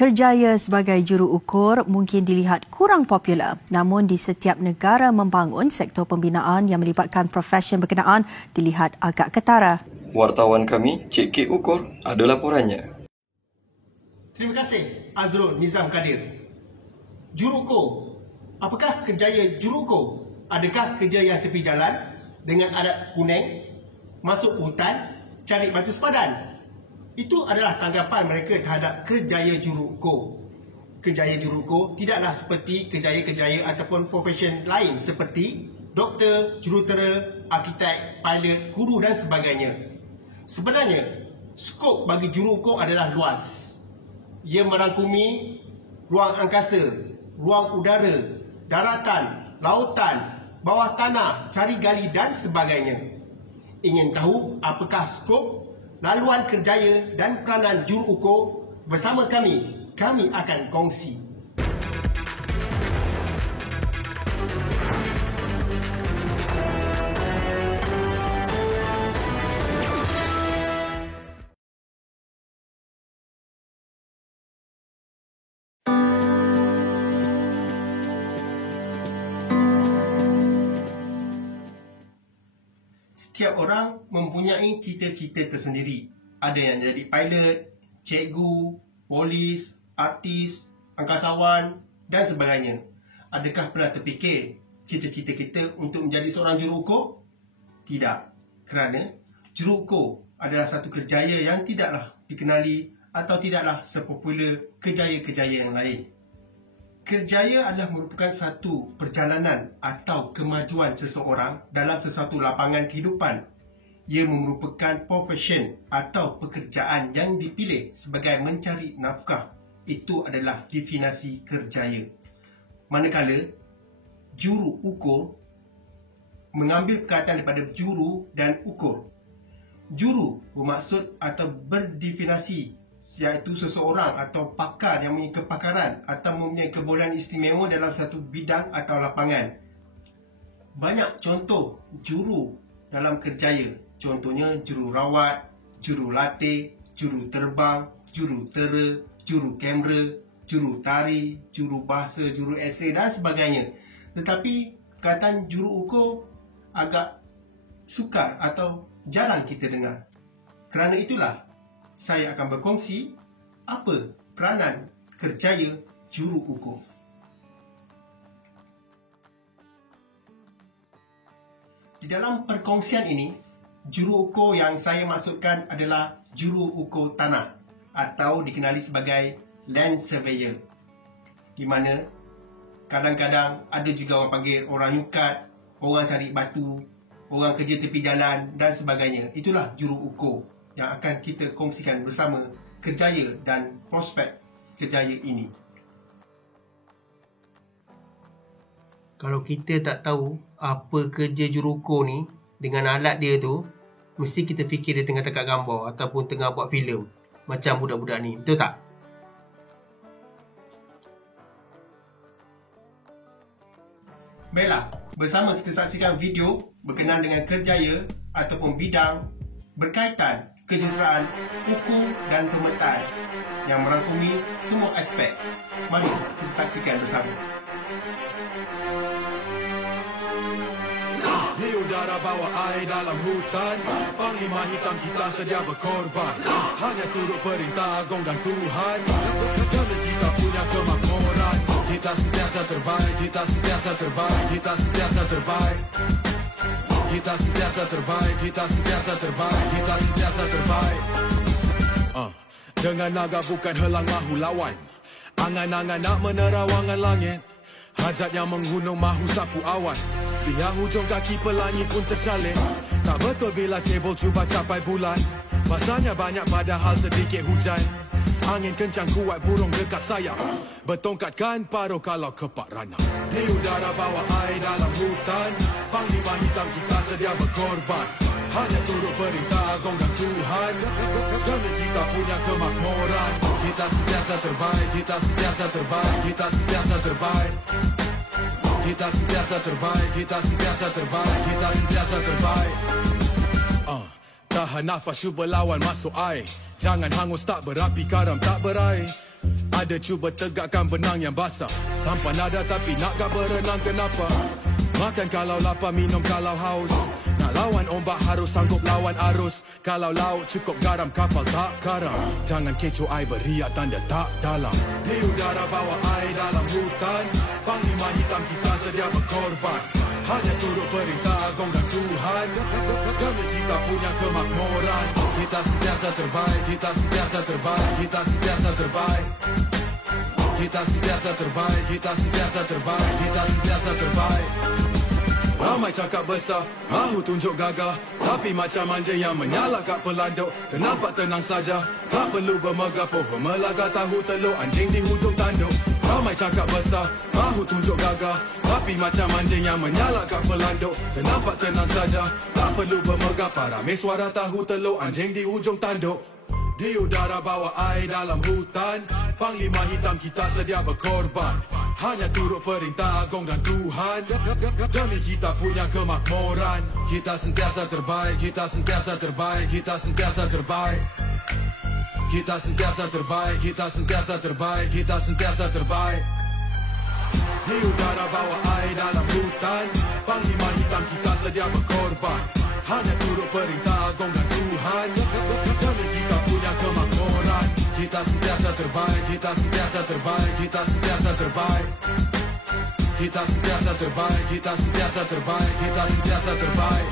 Kerjaya sebagai juru ukur mungkin dilihat kurang popular, namun di setiap negara membangun, sektor pembinaan yang melibatkan profesion berkenaan dilihat agak ketara. Wartawan kami, Cik K Ukur, ada laporannya. Terima kasih, Azrul Nizam Kadir. Juru ukur, apakah kerjaya juru ukur? Adakah kerja yang tepi jalan dengan adat kuning, masuk hutan, cari batu sepadan? Itu adalah tanggapan mereka terhadap kerjaya juru ukur. Kerjaya juru ukur tidaklah seperti kerjaya-kerjaya ataupun profesion lain seperti doktor, jurutera, arkitek, pilot, guru dan sebagainya. Sebenarnya, skop bagi juru ukur adalah luas. Ia merangkumi ruang angkasa, ruang udara, daratan, lautan, bawah tanah, cari gali dan sebagainya. Ingin tahu apakah skop, laluan kerjaya dan peranan juru ukur? Bersama kami akan kongsi. Setiap orang mempunyai cita-cita tersendiri. Ada yang jadi pilot, cikgu, polis, artis, angkasawan dan sebagainya. Adakah pernah terfikir cita-cita kita untuk menjadi seorang juru ukur? Tidak. Kerana juru ukur adalah satu kerjaya yang tidaklah dikenali atau tidaklah sepopular kerjaya-kerjaya yang lain. Kerjaya adalah merupakan satu perjalanan atau kemajuan seseorang dalam sesuatu lapangan kehidupan. Ia merupakan profesion atau pekerjaan yang dipilih sebagai mencari nafkah. Itu adalah definisi kerjaya. Manakala, juru ukur mengambil perkataan daripada juru dan ukur. Juru bermaksud atau berdefinisi iaitu seseorang atau pakar yang mempunyai kepakaran atau mempunyai kebolehan istimewa dalam satu bidang atau lapangan. Banyak contoh juru dalam kerjaya. Contohnya juru rawat, juru latih, juru terbang, juru tera, juru kamera, juru tari, juru bahasa, juru esei dan sebagainya. Tetapi perkataan juru ukur agak sukar atau jarang kita dengar. Kerana itulah saya akan berkongsi apa peranan kerjaya juru ukur. Di dalam perkongsian ini, juru ukur yang saya maksudkan adalah juru ukur tanah atau dikenali sebagai land surveyor. Di mana kadang-kadang ada juga orang panggil orang nyukat, orang cari batu, orang kerja tepi jalan dan sebagainya. Itulah juru ukur yang akan kita kongsikan bersama kerjaya dan prospek kerjaya ini. Kalau kita tak tahu apa kerja juru ukur ni dengan alat dia tu, mesti kita fikir dia tengah tangkap gambar ataupun tengah buat filem macam budak-budak ni. Betul tak? Baiklah, bersama kita saksikan video berkenaan dengan kerjaya ataupun bidang berkaitan kejuruteraan, ukur dan pemetaan yang merangkumi semua aspek. Mari kita saksikan bersama. Di udara bawah air dalam hutan, Panglima hitam kita sedia berkorban. Hanya turut perintah Agong dan Tuhan, demi kita punya kemakmuran. Kita sentiasa terbaik, kita sentiasa terbaik, kita sentiasa terbaik. Kita sentiasa terbaik, kita sentiasa terbaik, kita sentiasa terbaik. Dengan naga bukan helang mahu lawan. Angan-angan nak menerawangan langit. Hajat yang menggunung mahu sapu awan. Biar hujung kaki pelangi pun tercalin. Tak betul bila cebol cuba capai bulan. Masanya banyak padahal sedikit hujan. Angin kencang kuat burung dekat sayap. Bertongkatkan paruh kalau kepak ranah. Di udara bawah air dalam hutan, Panglima hitam kita sedia berkorban. Hanya turut perintah Agong dan Tuhan, demi kita punya kemakmuran. Kita sentiasa terbaik, kita sentiasa terbaik, kita sentiasa terbaik. Kita sentiasa terbaik, kita sentiasa terbaik, kita sentiasa terbaik. Tahan nafas cuba lawan masuk air. Jangan hangus tak berapi, karam tak berair. Ada cuba tegakkan benang yang basah. Sampan ada tapi nakkan berenang kenapa? Makan kalau lapar, minum kalau haus. Nak lawan ombak harus sanggup lawan arus. Kalau laut cukup garam, kapal tak karam. Jangan kecoh air beriak tanda tak dalam. Di udara bawah air dalam hutan, Panglima hitam kita sedia berkorban. Hanya turut perintah Agong dan Tuhan. Demi kita punya kemakmuran. Kita sentiasa terbaik, kita sentiasa terbaik, kita sentiasa terbaik. Kita sentiasa terbaik, kita sentiasa terbaik, kita sentiasa terbaik. Ramai cakap besar, mahu tunjuk gagah, tapi macam anjing yang menyala kat pelanduk. Kenapa tenang saja, tak perlu bermegah. Pohon melaga tahu telur, anjing di hujung tanduk. Ramai cakap besar, mahu tunjuk gagah, tapi macam anjing yang menyala kat pelanduk. Kenapa tenang saja, tak perlu bermegah. Parame suara tahu telur, anjing di hujung tanduk. Di udara bawah air dalam hutan, Panglima hitam kita sedia berkorban. Hanya turut perintah Agong dan Tuhan. Demi kita punya kemakmuran. Kita sentiasa terbaik, kita sentiasa terbaik, kita sentiasa terbaik. Kita sentiasa terbaik, kita sentiasa terbaik, kita sentiasa terbaik. Di udara bawah air dalam hutan, Panglima hitam kita sedia berkorban. Hanya turut perintah Agong dan Tuhan. Demi kita punya kemakmuran. Kita sentiasa terbaik, kita sentiasa terbaik, kita sentiasa terbaik. Kita sentiasa terbaik, kita sentiasa terbaik, kita sentiasa terbaik.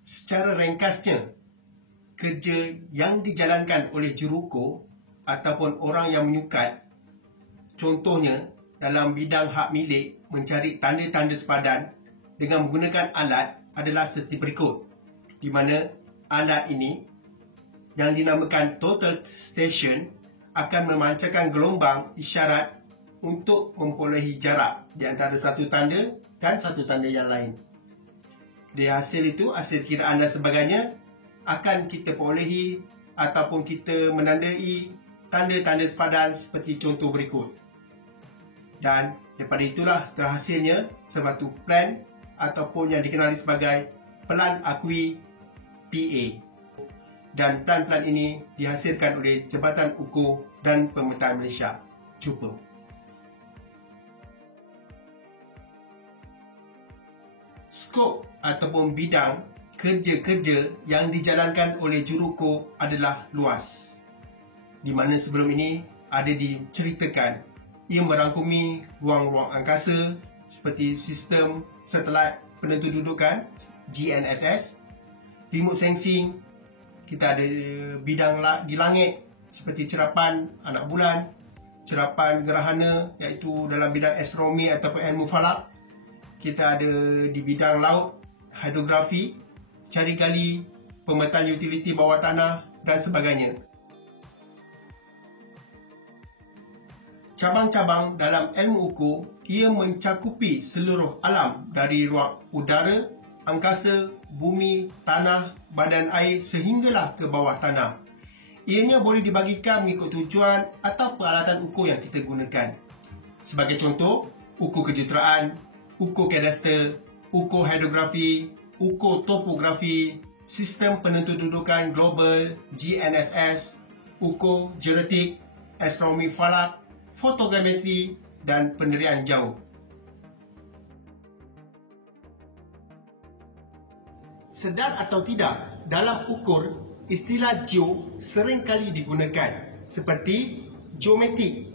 Secara ringkasnya, kerja yang dijalankan oleh juruko ataupun orang yang menyukat, contohnya dalam bidang hak milik, mencari tanda-tanda sepadan dengan menggunakan alat adalah seperti berikut. Di mana alat ini yang dinamakan total station akan memancarkan gelombang isyarat untuk memperolehi jarak di antara satu tanda dan satu tanda yang lain. Dari hasil itu, hasil kiraan dan sebagainya akan kita perolehi ataupun kita menandai tanda-tanda sepadan seperti contoh berikut. Dan daripada itulah terhasilnya sesuatu plan ataupun yang dikenali sebagai Pelan Akui PA. Dan plan-plan ini dihasilkan oleh Jabatan Ukur dan Pemetaan Malaysia. Cuba. Skop ataupun bidang kerja-kerja yang dijalankan oleh juruko adalah luas. Di mana sebelum ini ada diceritakan ia merangkumi ruang-ruang angkasa seperti sistem satelit penentu dudukan GNSS, remote sensing, kita ada bidang di langit seperti cerapan anak bulan, cerapan gerhana iaitu dalam bidang astronomi ataupun ilmu falak. Kita ada di bidang laut, hidrografi, cari gali, pemetaan utiliti bawah tanah dan sebagainya. Cabang-cabang dalam ilmu ukur, ia mencakupi seluruh alam dari ruang udara, angkasa, bumi, tanah, badan air sehinggalah ke bawah tanah. Ianya boleh dibagikan mengikut tujuan atau peralatan ukur yang kita gunakan. Sebagai contoh, ukur kejuruteraan, ukur kadaster, ukur hidrografi, ukur topografi, sistem penentu dudukan global, GNSS, ukur geodetik, astronomi falak, fotogrametri dan penderian jauh. Sedar atau tidak, dalam ukur, istilah geo sering kali digunakan seperti geometrik,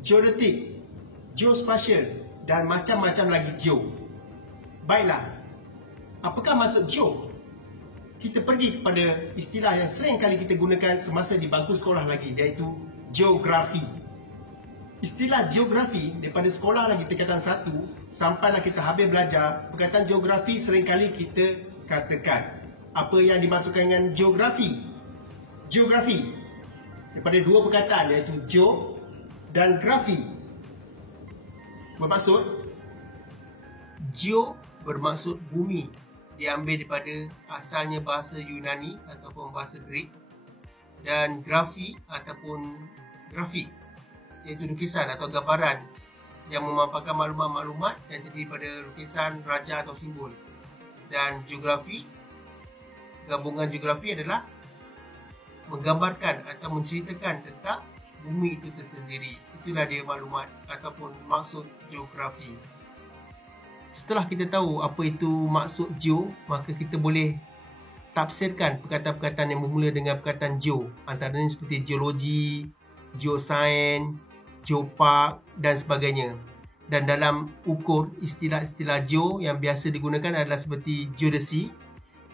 geodetik, geospatial dan macam-macam lagi geo. Baiklah, apakah maksud geo? Kita pergi kepada istilah yang sering kali kita gunakan semasa di bangku sekolah lagi, iaitu geografi. Istilah geografi daripada sekolah lagi tingkatan 1 sampailah kita habis belajar, perkataan geografi seringkali kita katakan. Apa yang dimaksudkan dengan geografi? Geografi daripada dua perkataan iaitu geo dan grafi. Bermaksud geo bermaksud bumi, diambil daripada asalnya bahasa Yunani ataupun bahasa Greek, dan grafi ataupun grafik iaitu lukisan atau gambaran yang memaparkan maklumat-maklumat yang terdiri pada lukisan, raja atau simbol. Dan geografi, gabungan geografi adalah menggambarkan atau menceritakan tentang bumi itu tersendiri. Itulah dia maklumat ataupun maksud geografi. Setelah kita tahu apa itu maksud geo, maka kita boleh tafsirkan perkataan-perkataan yang bermula dengan perkataan geo. Antaranya seperti geologi, geosains, geopark dan sebagainya. Dan dalam ukur, istilah-istilah geo yang biasa digunakan adalah seperti geodesi,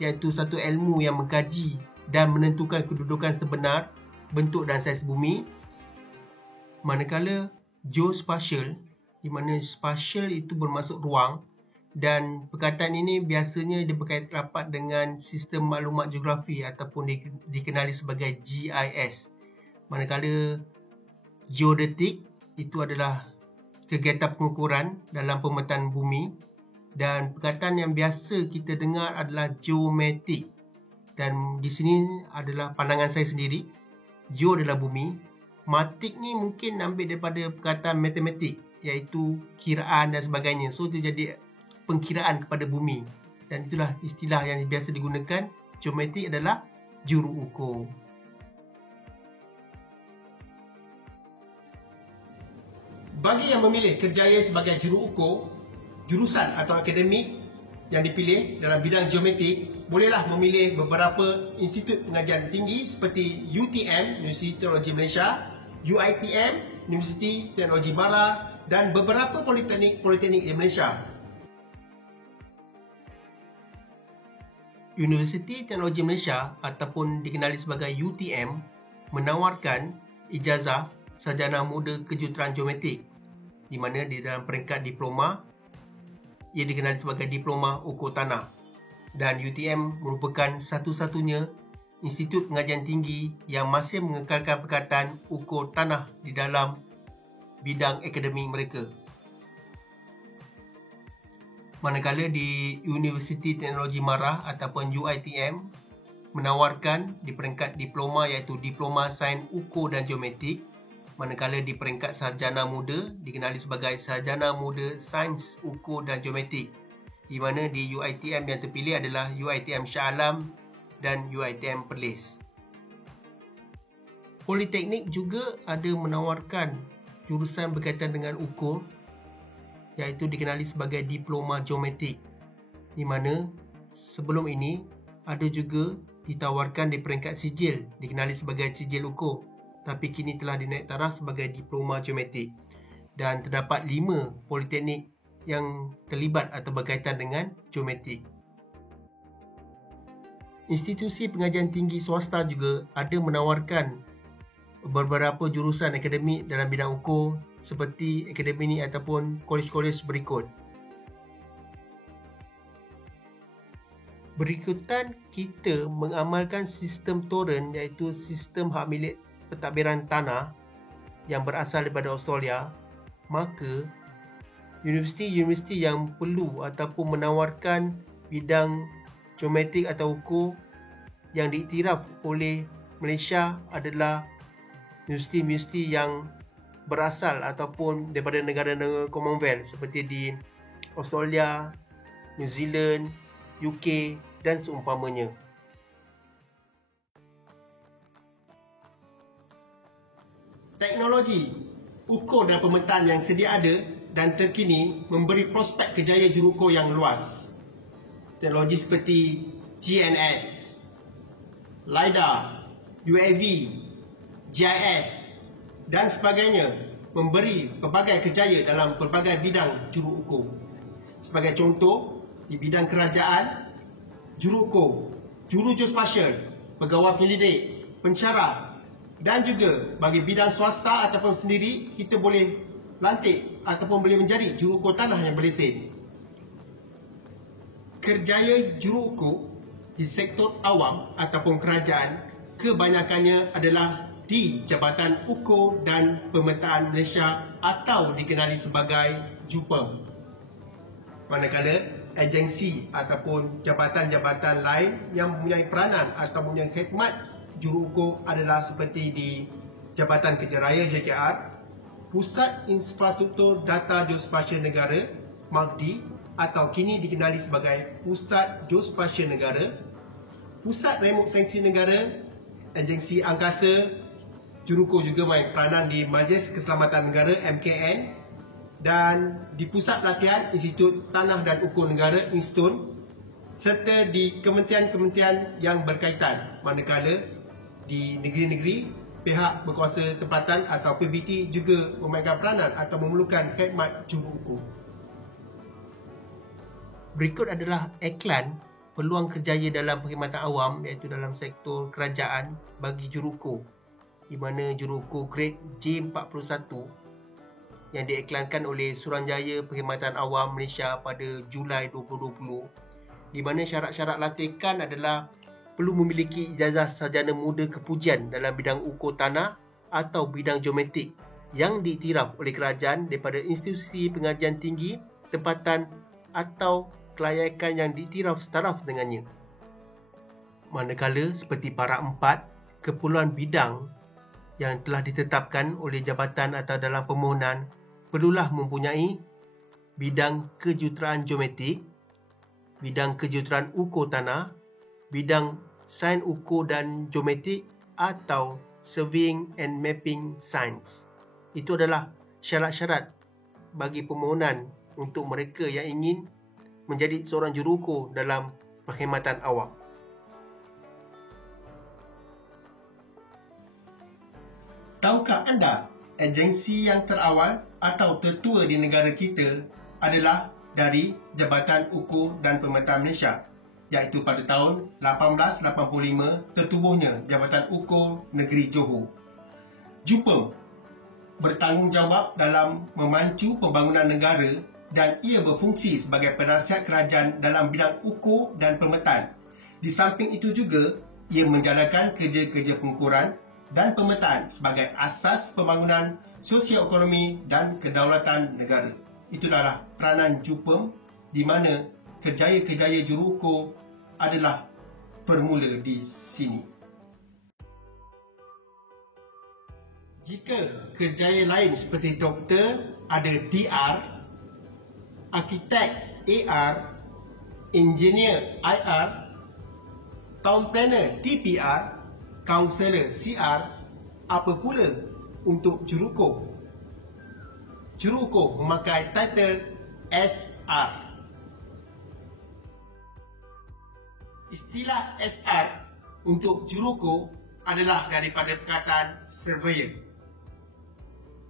iaitu satu ilmu yang mengkaji dan menentukan kedudukan sebenar, bentuk dan saiz bumi. Manakala geospatial, di mana spatial itu bermaksud ruang, dan perkataan ini biasanya berkait rapat dengan sistem maklumat geografi ataupun dikenali sebagai GIS. Manakala geodetik itu adalah kegiatan pengukuran dalam pemetaan bumi, dan perkataan yang biasa kita dengar adalah geometrik. Dan di sini adalah pandangan saya sendiri. Geo adalah bumi. Matik ni mungkin ambil daripada perkataan matematik, iaitu kiraan dan sebagainya. So dia jadi pengkiraan kepada bumi. Dan itulah istilah yang biasa digunakan. Geometrik adalah juru ukur. Bagi yang memilih kerjaya sebagai juru ukur, jurusan atau akademik yang dipilih dalam bidang geometrik bolehlah memilih beberapa institut pengajian tinggi seperti UTM, Universiti Teknologi Malaysia, UiTM, Universiti Teknologi Mara dan beberapa politeknik di Malaysia. Universiti Teknologi Malaysia ataupun dikenali sebagai UTM menawarkan ijazah sarjana muda kejuruteraan geometrik, di mana di dalam peringkat diploma ia dikenali sebagai diploma ukur tanah. Dan UTM merupakan satu-satunya institut pengajian tinggi yang masih mengekalkan perkataan ukur tanah di dalam bidang akademik mereka. Manakala di Universiti Teknologi Mara ataupun UiTM menawarkan di peringkat diploma iaitu Diploma Sains Ukur dan Geometrik, manakala di peringkat sarjana muda dikenali sebagai Sarjana Muda Sains Ukur dan Geometrik, di mana di UiTM yang terpilih adalah UiTM Shah Alam dan UiTM Perlis. Politeknik juga ada menawarkan jurusan berkaitan dengan ukur, iaitu dikenali sebagai Diploma Geometrik, di mana sebelum ini ada juga ditawarkan di peringkat sijil dikenali sebagai sijil ukur, tapi kini telah dinaik taraf sebagai Diploma Geometrik. Dan terdapat 5 politeknik yang terlibat atau berkaitan dengan geometrik. Institusi pengajian tinggi swasta juga ada menawarkan beberapa jurusan akademik dalam bidang ukur seperti akademi ataupun kolej-kolej berikut. Berikutan kita mengamalkan sistem Torrens, iaitu sistem hak milik pentadbiran tanah yang berasal daripada Australia, maka universiti-universiti yang perlu ataupun menawarkan bidang geometrik atau ukur yang diiktiraf oleh Malaysia adalah universiti-universiti yang berasal ataupun daripada negara-negara Commonwealth seperti di Australia, New Zealand, UK dan seumpamanya. Teknologi ukur dan pemetaan yang sedia ada dan terkini memberi prospek kerjaya juruukur yang luas. Teknologi seperti GNS, LiDAR, UAV, GIS dan sebagainya memberi pelbagai kerjaya dalam pelbagai bidang juruukur. Sebagai contoh, di bidang kerajaan, juruukur, juru geospatial, pegawai penyelidik, pensyarah, dan juga bagi bidang swasta ataupun sendiri, kita boleh lantik ataupun boleh menjadi juruukur tanah yang berlesen. Kerjaya juruukur di sektor awam ataupun kerajaan kebanyakannya adalah di Jabatan Ukur dan Pemetaan Malaysia atau dikenali sebagai JUPA. Manakala agensi ataupun jabatan-jabatan lain yang mempunyai peranan atau mempunyai khidmat juruukur adalah seperti di Jabatan Kerja Raya JKR, Pusat Infrastruktur Data Geospasial Negara (MAGDI) atau kini dikenali sebagai Pusat Geospasial Negara, Pusat Remot Sainsi Negara, Agensi Angkasa. Juruko juga main peranan di Majlis Keselamatan Negara (MKN) dan di Pusat Pelatihan Institut Tanah dan Ukur Negara (INSTUN), serta di kementerian-kementerian yang berkaitan, manakala di negeri-negeri pihak berkuasa tempatan atau PBT juga memainkan peranan atau memerlukan khidmat juru ukur. Berikut adalah iklan peluang kerjaya dalam perkhidmatan awam iaitu dalam sektor kerajaan bagi juru ukur, di mana juru ukur grade J41 yang diiklankan oleh Suruhanjaya Perkhidmatan Awam Malaysia pada Julai 2020, di mana syarat-syarat latihan adalah perlu memiliki ijazah sarjana muda kepujian dalam bidang ukur tanah atau bidang geometrik yang diiktiraf oleh kerajaan daripada institusi pengajian tinggi, tempatan atau kelayakan yang diiktiraf setaraf dengannya. Manakala seperti para 4 keperluan bidang yang telah ditetapkan oleh jabatan atau dalam permohonan perlulah mempunyai bidang kejuruteraan geometrik, bidang kejuruteraan ukur tanah, bidang sains ukur dan geometrik atau surveying and mapping science. Itu adalah syarat-syarat bagi permohonan untuk mereka yang ingin menjadi seorang juru ukur dalam perkhidmatan awam. Tahukah anda agensi yang terawal atau tertua di negara kita adalah dari Jabatan Ukur dan Pemetaan Malaysia, iaitu pada tahun 1885 tertubuhnya Jabatan Ukur Negeri Johor. JUPEM bertanggungjawab dalam memancu pembangunan negara dan ia berfungsi sebagai penasihat kerajaan dalam bidang ukur dan pemetaan. Di samping itu juga, ia menjalankan kerja-kerja pengukuran dan pemetaan sebagai asas pembangunan sosioekonomi dan kedaulatan negara. Itulah peranan JUPEM, di mana kerjaya-kerjaya juru ukur adalah bermula di sini. Jika kerjaya lain seperti doktor ada DR, arkitek AR, engineer IR, town planner TPR, kaunselor CR, apa pula untuk juru ukur? Juru ukur memakai title SR. Istilah SR untuk juru ukur adalah daripada perkataan surveyor.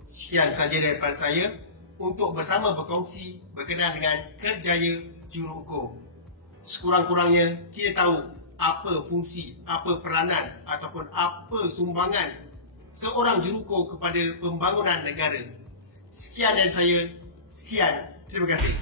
Sekian saja daripada saya untuk bersama berkongsi berkenaan dengan kerjaya juru ukur. Sekurang-kurangnya kita tahu apa fungsi, apa peranan ataupun apa sumbangan seorang juru ukur kepada pembangunan negara. Sekian dari saya. Sekian. Terima kasih.